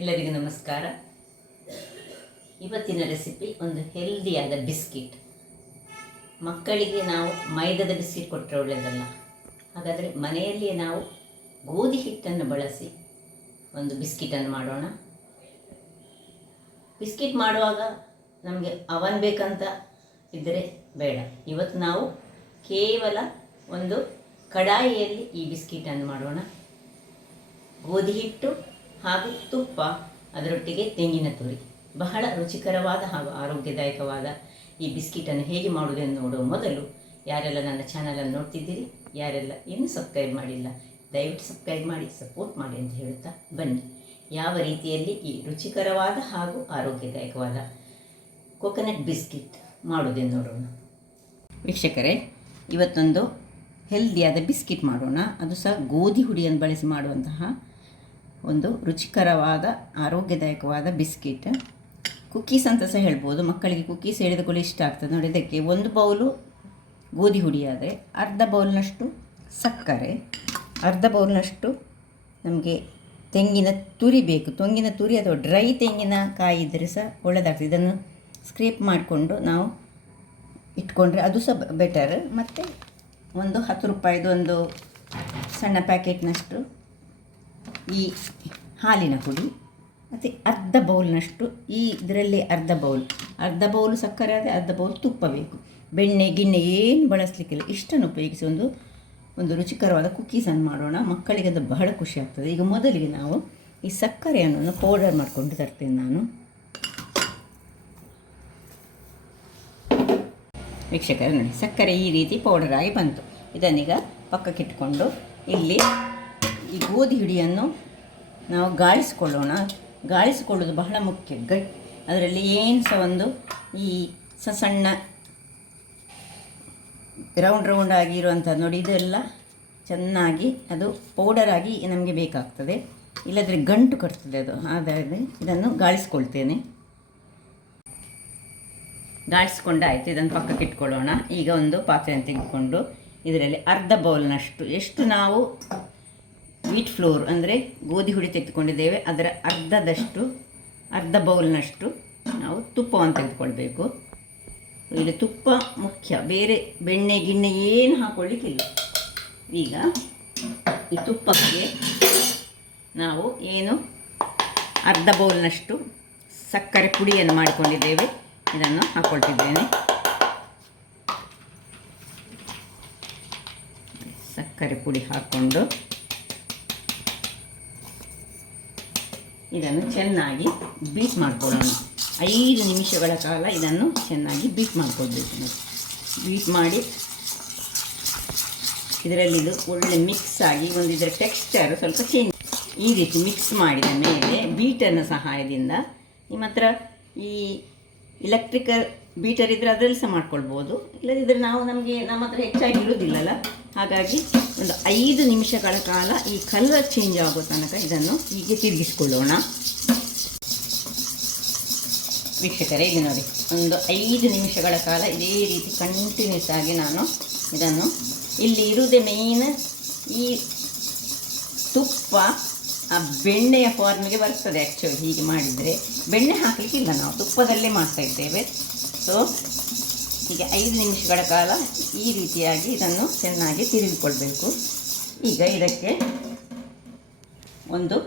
ಎಲ್ಲರಿಗೂ ನಮಸ್ಕಾರ. ಇವತ್ತಿನ ರೆಸಿಪಿ ಒಂದು ಹೆಲ್ದಿಯಾದ ಬಿಸ್ಕಿಟ್. ಮಕ್ಕಳಿಗೆ ನಾವು ಮೈದಾದ ಬಿಸ್ಕಿಟ್ ಕೊಟ್ಟರೆ ಒಳ್ಳೆಯದಲ್ಲ. ಹಾಗಾದರೆ ಮನೆಯಲ್ಲಿಯೇ ನಾವು ಗೋಧಿ ಹಿಟ್ಟನ್ನು ಬಳಸಿ ಒಂದು ಬಿಸ್ಕಿಟನ್ನು ಮಾಡೋಣ. ಬಿಸ್ಕಿಟ್ ಮಾಡುವಾಗ ನಮಗೆ ಅವನ್ ಬೇಕಂತ ಇದ್ದರೆ ಬೇಡ. ಇವತ್ತು ನಾವು ಕೇವಲ ಒಂದು ಕಡಾಯಿಯಲ್ಲಿ ಈ ಬಿಸ್ಕಿಟನ್ನು ಮಾಡೋಣ. ಗೋಧಿ ಹಿಟ್ಟು ಹಾಗೂ ತುಪ್ಪ, ಅದರೊಟ್ಟಿಗೆ ತೆಂಗಿನ ತುರಿ. ಬಹಳ ರುಚಿಕರವಾದ ಹಾಗೂ ಆರೋಗ್ಯದಾಯಕವಾದ ಈ ಬಿಸ್ಕಿಟನ್ನು ಹೇಗೆ ಮಾಡುವುದೆಂದು ನೋಡುವ ಮೊದಲು, ಯಾರೆಲ್ಲ ನನ್ನ ಚಾನಲನ್ನು ನೋಡ್ತಿದ್ದೀರಿ, ಯಾರೆಲ್ಲ ಇನ್ನೂ ಸಬ್ಸ್ಕ್ರೈಬ್ ಮಾಡಿಲ್ಲ, ದಯವಿಟ್ಟು ಸಬ್ಸ್ಕ್ರೈಬ್ ಮಾಡಿ, ಸಪೋರ್ಟ್ ಮಾಡಿ ಅಂತ ಹೇಳುತ್ತಾ ಬನ್ನಿ ಯಾವ ರೀತಿಯಲ್ಲಿ ಈ ರುಚಿಕರವಾದ ಹಾಗೂ ಆರೋಗ್ಯದಾಯಕವಾದ ಕೊಕೊನಟ್ ಬಿಸ್ಕಿಟ್ ಮಾಡುವುದೆಂದು ನೋಡೋಣ. ವೀಕ್ಷಕರೇ, ಇವತ್ತೊಂದು ಹೆಲ್ದಿಯಾದ ಬಿಸ್ಕಿಟ್ ಮಾಡೋಣ. ಅದು ಸಹ ಗೋಧಿ ಹುಡಿಯನ್ನು ಬಳಸಿ ಮಾಡುವಂತಹ ಒಂದು ರುಚಿಕರವಾದ ಆರೋಗ್ಯದಾಯಕವಾದ ಬಿಸ್ಕಿಟ್. ಕುಕ್ಕೀಸ್ ಅಂತ ಸಹ ಹೇಳ್ಬೋದು. ಮಕ್ಕಳಿಗೆ ಕುಕ್ಕೀಸ್ ಹೇಳಿದ ಕೂಡ ಇಷ್ಟ ಆಗ್ತದೆ ನೋಡಿ. ಇದಕ್ಕೆ 1 ಬೌಲು ಗೋಧಿ ಹುಡಿ ಆದರೆ ಅರ್ಧ ಬೌಲ್ನಷ್ಟು ಸಕ್ಕರೆ, ಅರ್ಧ ಬೌಲ್ನಷ್ಟು ನಮಗೆ ತೆಂಗಿನ ತುರಿ ಬೇಕು. ತೆಂಗಿನ ತುರಿ ಅಥವಾ ಡ್ರೈ ತೆಂಗಿನಕಾಯಿ ಇದ್ದರೆ ಸಹ ಒಳ್ಳೆಯದಾಗ್ತದೆ. ಇದನ್ನು ಸ್ಕ್ರೇಪ್ ಮಾಡಿಕೊಂಡು ನಾವು ಇಟ್ಕೊಂಡ್ರೆ ಅದು ಸಹ ಬೆಟರ್. ಮತ್ತು ಒಂದು 10 ರೂಪಾಯಿದು ಒಂದು ಸಣ್ಣ ಪ್ಯಾಕೆಟ್ನಷ್ಟು ಈ ಹಾಲಿನ ಪುಡಿ, ಮತ್ತು ಅರ್ಧ ಬೌಲ್ನಷ್ಟು ಇದರಲ್ಲಿ ಅರ್ಧ ಬೌಲು ಸಕ್ಕರೆ ಆದರೆ ಅರ್ಧ ಬೌಲ್ ತುಪ್ಪ ಬೇಕು. ಬೆಣ್ಣೆ ಗಿಣ್ಣೆ ಏನು ಬಳಸಲಿಕ್ಕಿಲ್ಲ. ಇಷ್ಟನ್ನು ಉಪಯೋಗಿಸಿ ಒಂದು ರುಚಿಕರವಾದ ಕುಕ್ಕೀಸನ್ನು ಮಾಡೋಣ. ಮಕ್ಕಳಿಗೆ ಅದು ಬಹಳ ಖುಷಿ ಆಗ್ತದೆ. ಈಗ ಮೊದಲಿಗೆ ನಾವು ಈ ಸಕ್ಕರೆಯನ್ನು ಪೌಡರ್ ಮಾಡಿಕೊಂಡು ತರ್ತೇನೆ ನಾನು. ವೀಕ್ಷಕರೇ ನೋಡಿ, ಸಕ್ಕರೆ ಈ ರೀತಿ ಪೌಡರ್ ಆಗಿ ಬಂತು. ಇದನ್ನೀಗ ಪಕ್ಕಕ್ಕಿಟ್ಕೊಂಡು ಇಲ್ಲಿ ಈ ಗೋಧಿ ಹಿಡಿಯನ್ನು ನಾವು ಗಾಳಿಸ್ಕೊಳ್ಳೋಣ. ಗಾಳಿಸಿಕೊಳ್ಳೋದು ಬಹಳ ಮುಖ್ಯ. ಅದರಲ್ಲಿ ಏನು ಸಹ ಒಂದು ಈ ಸಣ್ಣ ರೌಂಡ್ ಆಗಿರುವಂಥದ್ದು ನೋಡಿ, ಇದೆಲ್ಲ ಚೆನ್ನಾಗಿ ಅದು ಪೌಡರ್ ಆಗಿ ನಮಗೆ ಬೇಕಾಗ್ತದೆ. ಇಲ್ಲದ್ರೆ ಗಂಟು ಕಟ್ತದೆ ಅದು. ಹಾಗಾಗಿ ಇದನ್ನು ಗಾಳಿಸ್ಕೊಳ್ತೇನೆ. ಗಾಳಿಸ್ಕೊಂಡಾಯಿತು. ಇದನ್ನು ಪಕ್ಕಕ್ಕೆ ಇಟ್ಕೊಳ್ಳೋಣ. ಈಗ ಒಂದು ಪಾತ್ರೆಯನ್ನು ತೆಗೆದುಕೊಂಡು ಇದರಲ್ಲಿ ಅರ್ಧ ಬೌಲ್ನಷ್ಟು, ಎಷ್ಟು ನಾವು ವೀಟ್ ಫ್ಲೋರ್ ಅಂದರೆ ಗೋಧಿ ಹುಡಿ ತೆಗೆದುಕೊಂಡಿದ್ದೇವೆ ಅದರ ಅರ್ಧ ಬೌಲ್ನಷ್ಟು ನಾವು ತುಪ್ಪವನ್ನು ತೆಗೆದುಕೊಳ್ಬೇಕು. ಇಲ್ಲಿ ತುಪ್ಪ ಮುಖ್ಯ, ಬೇರೆ ಬೆಣ್ಣೆ ಗಿಣ್ಣೆ ಏನು ಹಾಕ್ಕೊಳ್ಳಿಕ್ಕಿಲ್ಲ. ಈಗ ಈ ತುಪ್ಪಕ್ಕೆ ನಾವು ಅರ್ಧ ಬೌಲ್ನಷ್ಟು ಸಕ್ಕರೆ ಪುಡಿಯನ್ನು ಮಾಡಿಕೊಂಡಿದ್ದೇವೆ, ಇದನ್ನು ಹಾಕ್ಕೊಳ್ತಿದ್ದೇನೆ. ಸಕ್ಕರೆ ಪುಡಿ ಹಾಕ್ಕೊಂಡು ಇದನ್ನು ಚೆನ್ನಾಗಿ ಬೀಟ್ ಮಾಡಿಕೊಳ್ಳೋಣ. 5 ನಿಮಿಷಗಳ ಕಾಲ ಇದನ್ನು ಚೆನ್ನಾಗಿ ಬೀಟ್ ಮಾಡಿಕೊಳ್ಬೇಕು. ಬೀಟ್ ಮಾಡಿ ಇದರಲ್ಲಿ ಇದು ಒಳ್ಳೆ ಮಿಕ್ಸ್ ಆಗಿ ಇದರ ಟೆಕ್ಸ್ಚರ್ ಸ್ವಲ್ಪ ಚೇಂಜ್. ಈ ರೀತಿ ಮಿಕ್ಸ್ ಮಾಡಿದ ಮೇಲೆ ಬೀಟರ್ನ ಸಹಾಯದಿಂದ, ನಿಮ್ಮ ಹತ್ರ ಈ ಇಲೆಕ್ಟ್ರಿಕಲ್ ಬೀಟರ್ ಇದ್ದರೆ ಅದರಲ್ಲಿ ಸಹ ಮಾಡ್ಕೊಳ್ಬೋದು. ಇಲ್ಲದಿದ್ದರೆ ನಮ್ಮ ಹತ್ರ ಹೆಚ್ಚಾಗಿ ಇರುವುದಿಲ್ಲಲ್ಲ, ಹಾಗಾಗಿ ಒಂದು 5 ನಿಮಿಷಗಳ ಕಾಲ ಈ ಕಲರ್ ಚೇಂಜ್ ಆಗೋ ತನಕ ಇದನ್ನು ಹೀಗೆ ತಿರುಗಿಸ್ಕೊಳ್ಳೋಣ. ವೀಕ್ಷಕರೇ, ಇಲ್ಲಿ ನೋಡಿ, ಒಂದು 5 ನಿಮಿಷಗಳ ಕಾಲ ಇದೇ ರೀತಿ ಕಂಟಿನ್ಯೂಸ್ ಆಗಿ ನಾನು ಇದನ್ನು, ಇಲ್ಲಿ ಇರುವುದೇ ಮೇಯ್ನ್ ಈ ತುಪ್ಪ ಆ ಬೆಣ್ಣೆಯ ಫಾರ್ಮಿಗೆ ಬರ್ತದೆ. ಆ್ಯಕ್ಚುಲಿ ಹೀಗೆ ಮಾಡಿದರೆ ಬೆಣ್ಣೆ ಹಾಕಲಿಕ್ಕಿಲ್ಲ, ನಾವು ತುಪ್ಪದಲ್ಲೇ ಮಾಡ್ತಾ ಇದ್ದೇವೆ. ಸೊ ಹೀಗೆ 5 ನಿಮಿಷಗಳ ಕಾಲ ಈ ರೀತಿಯಾಗಿ ಇದನ್ನು ಚೆನ್ನಾಗಿ ತಿರುಗಿಕೊಳ್ಬೇಕು. ಈಗ ಇದಕ್ಕೆ ಒಂದು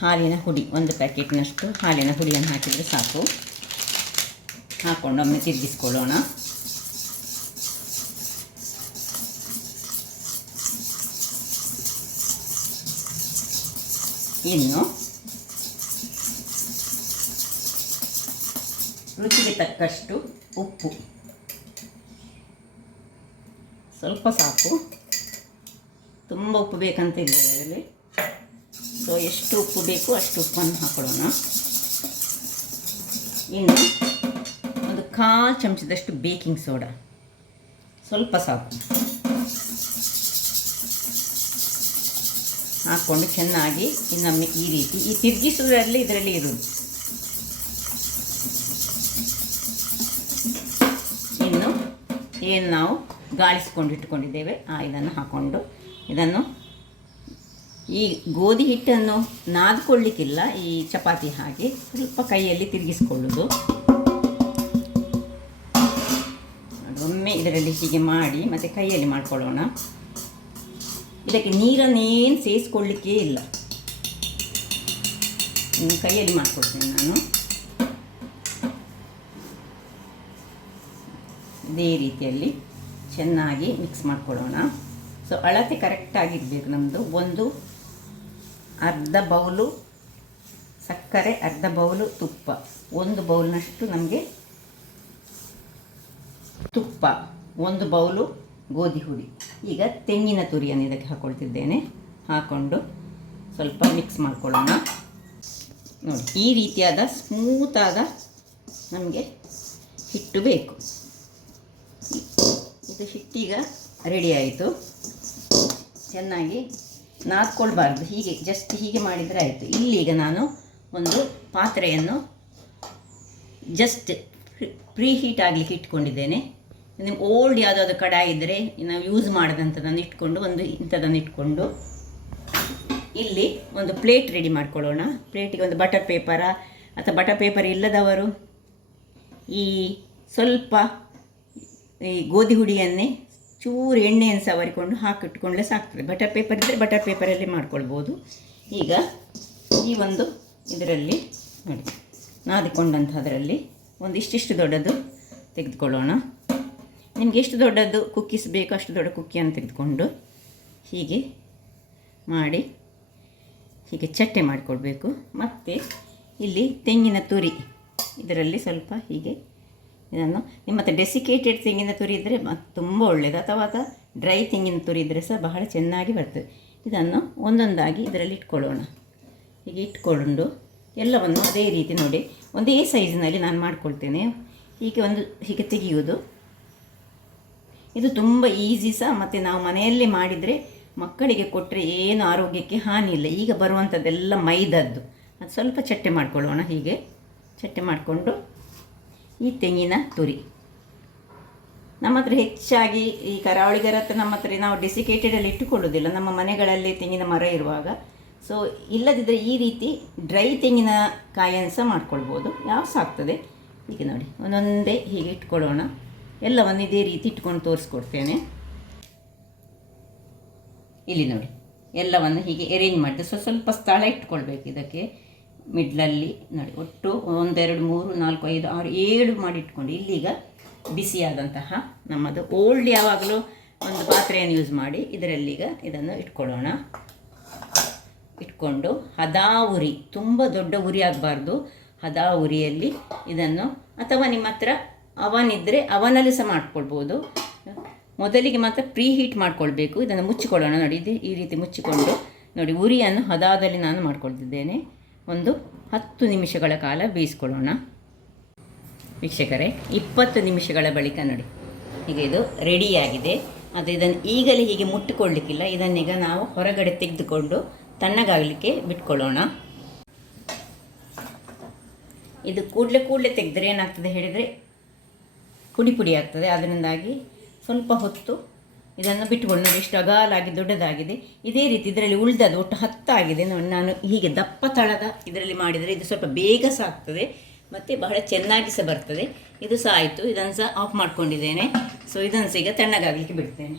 ಹಾಲಿನ ಹುಡಿ, 1 ಪ್ಯಾಕೆಟ್ನಷ್ಟು ಹಾಲಿನ ಹುಡಿಯನ್ನು ಹಾಕಿದರೆ ಸಾಕು. ಹಾಕ್ಕೊಂಡು ಒಮ್ಮೆ ತಿರುಗಿಸ್ಕೊಳ್ಳೋಣ. ಇನ್ನು ರುಚಿಗೆ ತಕ್ಕಷ್ಟು ಉಪ್ಪು, ಸ್ವಲ್ಪ ಸಾಕು, ತುಂಬ ಉಪ್ಪು ಬೇಕಂತ ಇಲ್ಲ ಅದರಲ್ಲಿ. ಸೊ ಎಷ್ಟು ಉಪ್ಪು ಬೇಕು ಅಷ್ಟು ಉಪ್ಪನ್ನು ಹಾಕೊಳ್ಳೋಣ. ಇನ್ನು ಒಂದು 1/4 ಚಮಚದಷ್ಟು ಬೇಕಿಂಗ್ ಸೋಡಾ, ಸ್ವಲ್ಪ ಸಾಕು, ಹಾಕ್ಕೊಂಡು ಚೆನ್ನಾಗಿ ಇನ್ನೊಮ್ಮೆ ಈ ರೀತಿ ಈ ತಿರುಗಿಸೋದ್ರಲ್ಲಿ ಇದರಲ್ಲಿ ಇರೋದು. ಇನ್ನು ಏನು ನಾವು ಗಾಳಿಸ್ಕೊಂಡು ಇಟ್ಕೊಂಡಿದ್ದೇವೆ ಇದನ್ನು ಹಾಕ್ಕೊಂಡು ಇದನ್ನು ಈ ಗೋಧಿ ಹಿಟ್ಟನ್ನು ನಾದ್ಕೊಳ್ಳಿಕ್ಕಿಲ್ಲ, ಈ ಚಪಾತಿ ಹಾಗೆ ಸ್ವಲ್ಪ ಕೈಯಲ್ಲಿ ತಿರುಗಿಸ್ಕೊಳ್ಳೋದು. ಒಮ್ಮೆ ಇದರಲ್ಲಿ ಹೀಗೆ ಮಾಡಿ ಮತ್ತು ಕೈಯಲ್ಲಿ ಮಾಡ್ಕೊಳ್ಳೋಣ. ಇದಕ್ಕೆ ನೀರನ್ನೇನು ಸೇರಿಸ್ಕೊಳ್ಳಿಕ್ಕೇ ಇಲ್ಲ, ಕೈಯಲ್ಲಿ ಮಾಡ್ಕೊಳ್ತೇನೆ ನಾನು. ಇದೇ ರೀತಿಯಲ್ಲಿ ಚೆನ್ನಾಗಿ ಮಿಕ್ಸ್ ಮಾಡ್ಕೊಳ್ಳೋಣ. ಸೊ ಅಳತೆ ಕರೆಕ್ಟಾಗಿರಬೇಕು ನಮ್ಮದು. ಒಂದು ಅರ್ಧ ಬೌಲು ಸಕ್ಕರೆ, ಅರ್ಧ ಬೌಲು ತುಪ್ಪ, 1 ಬೌಲ್ನಷ್ಟು ನಮಗೆ ತುಪ್ಪ, 1 ಬೌಲು ಗೋಧಿ ಹುಡಿ. ಈಗ ತೆಂಗಿನ ತುರಿಯನ್ನು ಇದಕ್ಕೆ ಹಾಕ್ಕೊಳ್ತಿದ್ದೇನೆ. ಹಾಕ್ಕೊಂಡು ಸ್ವಲ್ಪ ಮಿಕ್ಸ್ ಮಾಡ್ಕೊಳ್ಳೋಣ. ನೋಡಿ, ಈ ರೀತಿಯಾದ ಸ್ಮೂತಾದ ನಮಗೆ ಹಿಟ್ಟು ಬೇಕು. ಇದು ಹಿಟ್ಟೀಗ ರೆಡಿ ಆಯಿತು. ಚೆನ್ನಾಗಿ ನಾದ್ಕೊಳ್ಬಾರ್ದು, ಹೀಗೆ ಜಸ್ಟ್ ಹೀಗೆ ಮಾಡಿದರೆ ಆಯಿತು. ಇಲ್ಲೀಗ ನಾನು ಒಂದು ಪಾತ್ರೆಯನ್ನು ಜಸ್ಟ್ ಪ್ರೀ ಹೀಟ್ ಆಗಲಿಕ್ಕೆ ಇಟ್ಕೊಂಡಿದ್ದೇನೆ. ನಿಮ್ಗೆ ಓಲ್ಡ್ ಯಾವುದಾದ್ರು ಕಡಾಯಿ ಇದ್ದರೆ, ನಾವು ಯೂಸ್ ಮಾಡಿದಂಥದ್ದನ್ನು ಇಟ್ಕೊಂಡು, ಇಂಥದ್ದನ್ನು ಇಟ್ಕೊಂಡು ಇಲ್ಲಿ ಒಂದು ಪ್ಲೇಟ್ ರೆಡಿ ಮಾಡ್ಕೊಳ್ಳೋಣ. ಪ್ಲೇಟಿಗೆ ಒಂದು ಬಟರ್ ಪೇಪರ ಅಥವಾ ಬಟರ್ ಪೇಪರ್ ಇಲ್ಲದವರು ಈ ಸ್ವಲ್ಪ ಈ ಗೋಧಿ ಹುಡಿಯನ್ನೇ ಚೂರು ಎಣ್ಣೆಯನ್ನು ಸವರಿಕೊಂಡು ಹಾಕಿಟ್ಕೊಂಡ್ರೆ ಸಾಕ್ತದೆ. ಬಟರ್ ಪೇಪರ್ ಇದ್ದರೆ ಬಟರ್ ಪೇಪರಲ್ಲಿ ಮಾಡ್ಕೊಳ್ಬೋದು. ಈಗ ಈ ಒಂದು ಇದರಲ್ಲಿ ನೋಡಿ ನಾದಿಕೊಂಡಂಥದ್ರಲ್ಲಿ ಇಷ್ಟಿಷ್ಟು ದೊಡ್ಡದು ತೆಗೆದುಕೊಳ್ಳೋಣ. ನಿಮಗೆ ಎಷ್ಟು ದೊಡ್ಡದು ಕುಕ್ಕೀಸ್ ಬೇಕು ಅಷ್ಟು ದೊಡ್ಡ ಕುಕ್ಕಿಯನ್ನು ತೆಗೆದುಕೊಂಡು ಹೀಗೆ ಮಾಡಿ ಹೀಗೆ ಚಟ್ಟೆ ಮಾಡಿಕೊಳ್ಬೇಕು. ಮತ್ತು ಇಲ್ಲಿ ತೆಂಗಿನ ತುರಿ ಇದರಲ್ಲಿ ಸ್ವಲ್ಪ ಹೀಗೆ ಇದನ್ನು, ನಿಮ್ಮ ಹತ್ರ ಡೆಸಿಕೇಟೆಡ್ ತೆಂಗಿನ ತುರಿ ಇದ್ದರೆ ತುಂಬ ಒಳ್ಳೆಯದು, ಅಥವಾ ಡ್ರೈ ತೆಂಗಿನ ತುರಿ ಇದ್ದರೆ ಸಹ ಬಹಳ ಚೆನ್ನಾಗಿ ಬರ್ತದೆ. ಇದನ್ನು ಒಂದೊಂದಾಗಿ ಇದರಲ್ಲಿ ಇಟ್ಕೊಳ್ಳೋಣ. ಹೀಗೆ ಇಟ್ಕೊಂಡು ಎಲ್ಲವನ್ನು ಅದೇ ರೀತಿ ನೋಡಿ ಒಂದೇ ಸೈಜಿನಲ್ಲಿ ನಾನು ಮಾಡ್ಕೊಳ್ತೇನೆ. ಹೀಗೆ ತೆಗೆಯುವುದು. ಇದು ತುಂಬ ಈಸಿ ಸಹ, ಮತ್ತು ನಾವು ಮನೆಯಲ್ಲೇ ಮಾಡಿದರೆ ಮಕ್ಕಳಿಗೆ ಕೊಟ್ಟರೆ ಏನು ಆರೋಗ್ಯಕ್ಕೆ ಹಾನಿ ಇಲ್ಲ. ಈಗ ಬರುವಂಥದ್ದೆಲ್ಲ ಮೈದದ್ದು. ಅದು ಸ್ವಲ್ಪ ಚಟ್ಟೆ ಮಾಡ್ಕೊಳ್ಳೋಣ. ಹೀಗೆ ಚಟ್ಟೆ ಮಾಡಿಕೊಂಡು ಈ ತೆಂಗಿನ ತುರಿ ನಮ್ಮ ಹತ್ರ ಹೆಚ್ಚಾಗಿ ಈ ಕರಾವಳಿಗರ ಹತ್ರ ನಮ್ಮ ಹತ್ರ ನಾವು ಡೆಸಿಕೇಟೆಡಲ್ಲಿ ಇಟ್ಟುಕೊಳ್ಳೋದಿಲ್ಲ, ನಮ್ಮ ಮನೆಗಳಲ್ಲಿ ತೆಂಗಿನ ಮರ ಇರುವಾಗ. ಸೊ ಇಲ್ಲದಿದ್ದರೆ ಈ ರೀತಿ ಡ್ರೈ ತೆಂಗಿನ ಕಾಯನ್ನು ಸಹ ಮಾಡ್ಕೊಳ್ಬೋದು, ಯಾವ ಸಾಕ್ತದೆ. ಹೀಗೆ ನೋಡಿ ಒಂದೊಂದೇ ಹೀಗೆ ಇಟ್ಕೊಳ್ಳೋಣ. ಎಲ್ಲವನ್ನು ಇದೇ ರೀತಿ ಇಟ್ಕೊಂಡು ತೋರಿಸ್ಕೊಡ್ತೇನೆ. ಇಲ್ಲಿ ನೋಡಿ ಎಲ್ಲವನ್ನು ಹೀಗೆ ಅರೇಂಜ್ ಮಾಡಿದೆ. ಸ್ವಲ್ಪ ಸ್ಥಳ ಇಟ್ಕೊಳ್ಬೇಕು ಇದಕ್ಕೆ. ಮಿಡ್ಲಲ್ಲಿ ನೋಡಿ ಒಟ್ಟು 1 2 3 4 5 6 7 ಮಾಡಿ ಇಟ್ಕೊಂಡು ಇಲ್ಲೀಗ ಬಿಸಿಯಾದಂತಹ ನಮ್ಮದು ಓಲ್ಡ್ ಯಾವಾಗಲೂ ಒಂದು ಪಾತ್ರೆಯನ್ನು ಯೂಸ್ ಮಾಡಿ ಇದರಲ್ಲೀಗ ಇದನ್ನು ಇಟ್ಕೊಳ್ಳೋಣ. ಇಟ್ಕೊಂಡು ಹದಾ ಉರಿ, ತುಂಬ ದೊಡ್ಡ ಉರಿ ಆಗಬಾರ್ದು, ಹದಾ ಉರಿಯಲ್ಲಿ ಇದನ್ನು, ಅಥವಾ ನಿಮ್ಮ ಹತ್ರ ಅವನ್ ಇದ್ದರೆ ಅವನಲ್ಲಿ ಸಹ ಮಾಡ್ಕೊಳ್ಬೋದು. ಮೊದಲಿಗೆ ಮಾತ್ರ ಪ್ರೀ ಹೀಟ್ ಮಾಡ್ಕೊಳ್ಬೇಕು. ಇದನ್ನು ಮುಚ್ಚಿಕೊಳ್ಳೋಣ. ನೋಡಿ ಇದು ಈ ರೀತಿ ಮುಚ್ಚಿಕೊಂಡು ನೋಡಿ ಉರಿಯನ್ನು ಹದಾದಲ್ಲಿ ನಾನು ಮಾಡ್ಕೊಳ್ತಿದ್ದೇನೆ. ಒಂದು 10 ನಿಮಿಷಗಳ ಕಾಲ ಬೇಯಿಸ್ಕೊಳ್ಳೋಣ. ವೀಕ್ಷಕರೇ, 20 ನಿಮಿಷಗಳ ಬಳಿಕ ನೋಡಿ ಹೀಗೆ ಇದು ರೆಡಿಯಾಗಿದೆ. ಅದು ಇದನ್ನು ಈಗಲೇ ಹೀಗೆ ಮುಟ್ಟಿಕೊಳ್ಳಿಕ್ಕಿಲ್ಲ. ಇದನ್ನೀಗ ನಾವು ಹೊರಗಡೆ ತೆಗೆದುಕೊಂಡು ತಣ್ಣಗಾಗಲಿಕ್ಕೆ ಬಿಟ್ಕೊಳ್ಳೋಣ. ಇದು ಕೂಡಲೇ ತೆಗೆದ್ರೆ ಏನಾಗ್ತದೆ ಹೇಳಿದರೆ ಪುಡಿ ಆಗ್ತದೆ. ಅದರಿಂದಾಗಿ ಸ್ವಲ್ಪ ಹೊತ್ತು ಇದನ್ನು ಬಿಟ್ಟುಕೊಂಡು ನೋಡಿ ಎಷ್ಟು ಅಗಾಲಾಗಿ ದೊಡ್ಡದಾಗಿದೆ. ಇದೇ ರೀತಿ ಇದರಲ್ಲಿ ಉಳಿದದ್ದು ಒಟ್ಟು 10 ಆಗಿದೆ. ನಾನು ಹೀಗೆ ದಪ್ಪ ತಳದ ಇದರಲ್ಲಿ ಮಾಡಿದರೆ ಇದು ಸ್ವಲ್ಪ ಬೇಗ ಸಹ ಆಗ್ತದೆ ಮತ್ತು ಬಹಳ ಚೆನ್ನಾಗಿ ಸಹ ಬರ್ತದೆ. ಇದು ಸಹ ಆಯಿತು. ಇದನ್ನು ಸಹ ಆಫ್ ಮಾಡ್ಕೊಂಡಿದ್ದೇನೆ. ಸೊ ಇದನ್ನು ಸಹ ಈಗ ತಣ್ಣಗಾಗಲಿಕ್ಕೆ ಬಿಡ್ತೇನೆ.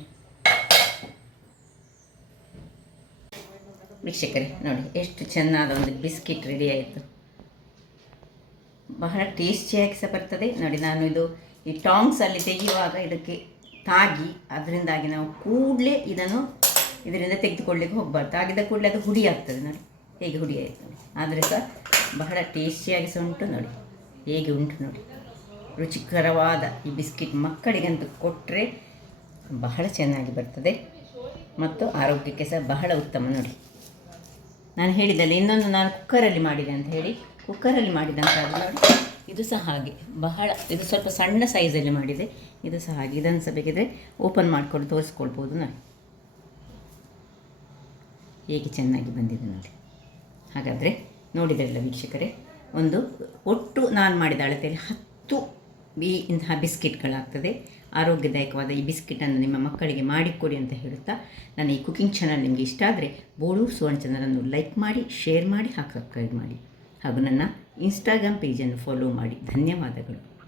ವೀಕ್ಷಕರೇ ನೋಡಿ ಎಷ್ಟು ಚೆನ್ನಾದ ಒಂದು ಬಿಸ್ಕಿಟ್ ರೆಡಿ ಆಯಿತು. ಬಹಳ ಟೇಸ್ಟಿಯಾಗಿ ಸಹ ಬರ್ತದೆ. ನೋಡಿ ನಾನು ಇದು ಈ ಟಾಂಗ್ಸಲ್ಲಿ ತೆಗೆಯುವಾಗ ಇದಕ್ಕೆ ತಾಗಿ, ಅದರಿಂದಾಗಿ ನಾವು ಕೂಡಲೇ ಇದರಿಂದ ತೆಗೆದುಕೊಳ್ಳಿಕ್ಕೆ ಹೋಗಬಾರ್ದು. ತಾಗಿದ ಕೂಡಲೇ ಅದು ಹುಡಿ ಆಗ್ತದೆ. ನೋಡಿ ಹೇಗೆ ಹುಡಿ ಆಯಿತು ನೋಡಿ. ಆದರೆ ಸಹ ಬಹಳ ಟೇಸ್ಟಿಯಾಗಿ ಸಹ ಉಂಟು. ನೋಡಿ ಹೇಗೆ ಉಂಟು ನೋಡಿ. ರುಚಿಕರವಾದ ಈ ಬಿಸ್ಕಿಟ್ ಮಕ್ಕಳಿಗಂತೂ ಕೊಟ್ಟರೆ ಬಹಳ ಚೆನ್ನಾಗಿ ಬರ್ತದೆ ಮತ್ತು ಆರೋಗ್ಯಕ್ಕೆ ಸಹ ಬಹಳ ಉತ್ತಮ. ನೋಡಿ ನಾನು ಹೇಳಿದ್ದಲ್ಲ, ಇನ್ನೊಂದು ನಾನು ಕುಕ್ಕರಲ್ಲಿ ಮಾಡಿದೆ ಅಂತ ಹೇಳಿ, ಕುಕ್ಕರಲ್ಲಿ ಮಾಡಿದಂಥದ್ದು ನೋಡಿ. ಇದು ಸಹ ಹಾಗೆ ಇದು ಸ್ವಲ್ಪ ಸಣ್ಣ ಸೈಜಲ್ಲಿ ಮಾಡಿದೆ. ಇದು ಸಹ ಹಾಗೆ. ಇದನ್ನು ಸಹ ಬೇಕಿದ್ರೆ ಓಪನ್ ಮಾಡಿಕೊಂಡು ತೋರಿಸ್ಕೊಳ್ಬೋದು. ನೋಡಿ ಹೇಗೆ ಚೆನ್ನಾಗಿ ಬಂದಿದೆ ನೋಡಿ. ಹಾಗಾದರೆ ನೋಡಿದ್ರಲ್ಲ ವೀಕ್ಷಕರೇ, ಒಟ್ಟು ನಾನು ಮಾಡಿದ ಅಳತೆಯಲ್ಲಿ 10 ಇಂತಹ ಬಿಸ್ಕಿಟ್ಗಳಾಗ್ತದೆ. ಆರೋಗ್ಯದಾಯಕವಾದ ಈ ಬಿಸ್ಕೆಟನ್ನು ನಿಮ್ಮ ಮಕ್ಕಳಿಗೆ ಮಾಡಿಕೊಡಿ ಅಂತ ಹೇಳುತ್ತಾ, ನನ್ನ ಈ ಕುಕಿಂಗ್ ಚಾನಲ್ ನಿಮಗೆ ಇಷ್ಟ ಆದರೆ ಬೋಳೂರು ಸುವರ್ಣ ಚಾನಲನ್ನು ಲೈಕ್ ಮಾಡಿ, ಶೇರ್ ಮಾಡಿ ಹಾಗೂ ಸಬ್ಸ್ಕ್ರೈಬ್ ಮಾಡಿ ಹಾಗೂ ನನ್ನ ಇನ್ಸ್ಟಾಗ್ರಾಮ್ ಪೇಜನ್ನು ಫಾಲೋ ಮಾಡಿ. ಧನ್ಯವಾದಗಳು.